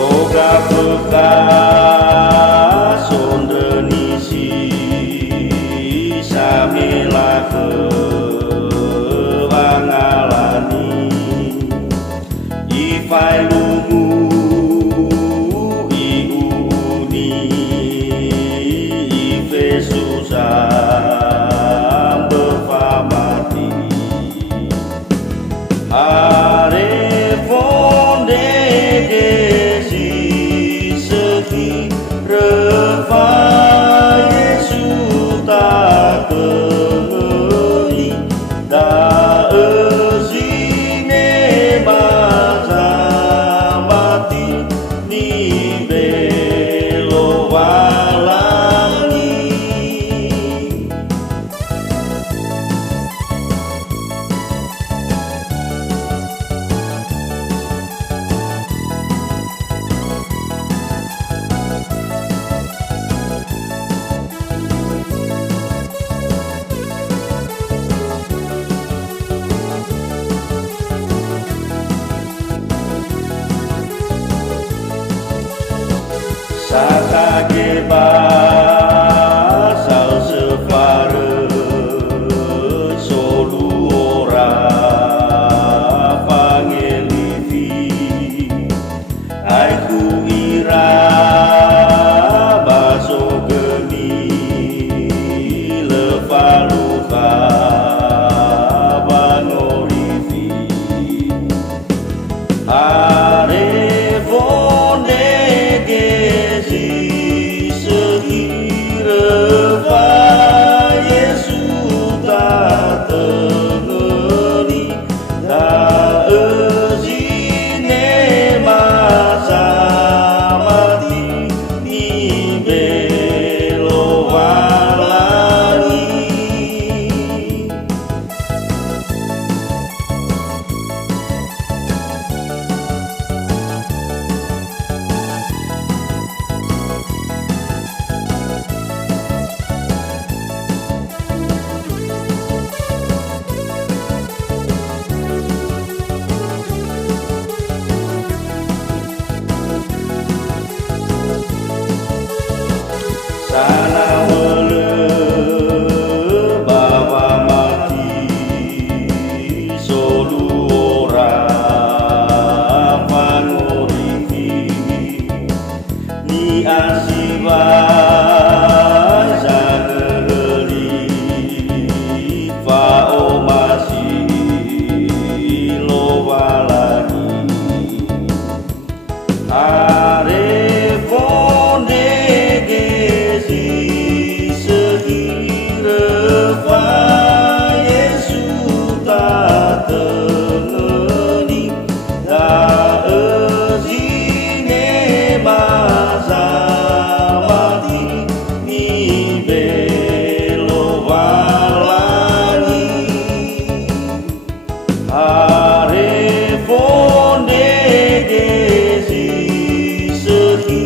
Soga bekas sondrenisi samila kewangalani ifai lumu iuni ife susah befamati HARE FONDREGE si SOKHI refa Yesus tak kembali da ezine masa mati ni belo walangi Sakage basal sefare solu ora pangelivi aiku ira baso geni levaluka banorivi HARE FONDREGE si SOKHI refa Yesus tak tengeni da ezine masa mati ni belo walangi sana wele bawa mati solu ora panurifi ni asiwa zaneli fa o masih lo walani HARE FONDREGE si SOKHI refa Yesus tak tengeni da ezine masa mati ni belo walangi HARE FONDREGE si SOKHI